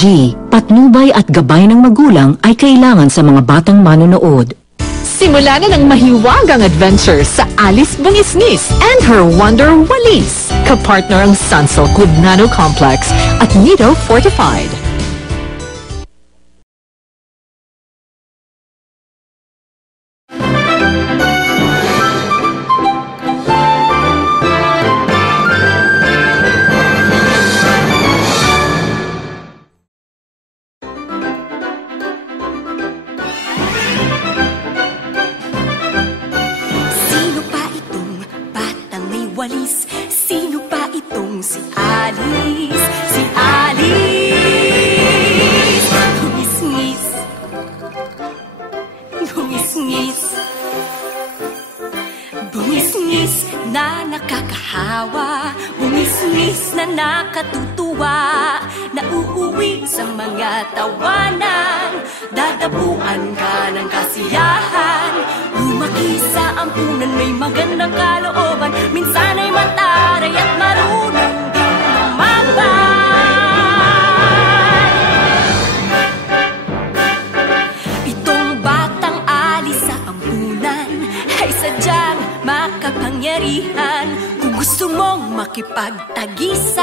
MSG, patnubay at gabay ng magulang ay kailangan sa mga batang manonood. Simula na ng mahiwagang adventure sa Alice Bungisngis and her Wonder Walis. Kapartner ang Sunsilk with Nano Complex at Nido Fortified. Walis, sino pa itong si Alice? Si Alice! Gumisngis, gumisngis, bumisngis na nakakahawa, bumisngis na nakatutuwa, nauuwi sa mga tawanan, dadapuan ka ng kasiyahan, lumaki sa ampunan may magandang kalooban, minsan ay mataray at marunong din lumaban. Itong batang Alice sa ampunan ay sadyang makapangyarihan. Kung gusto mong makipagtagisan,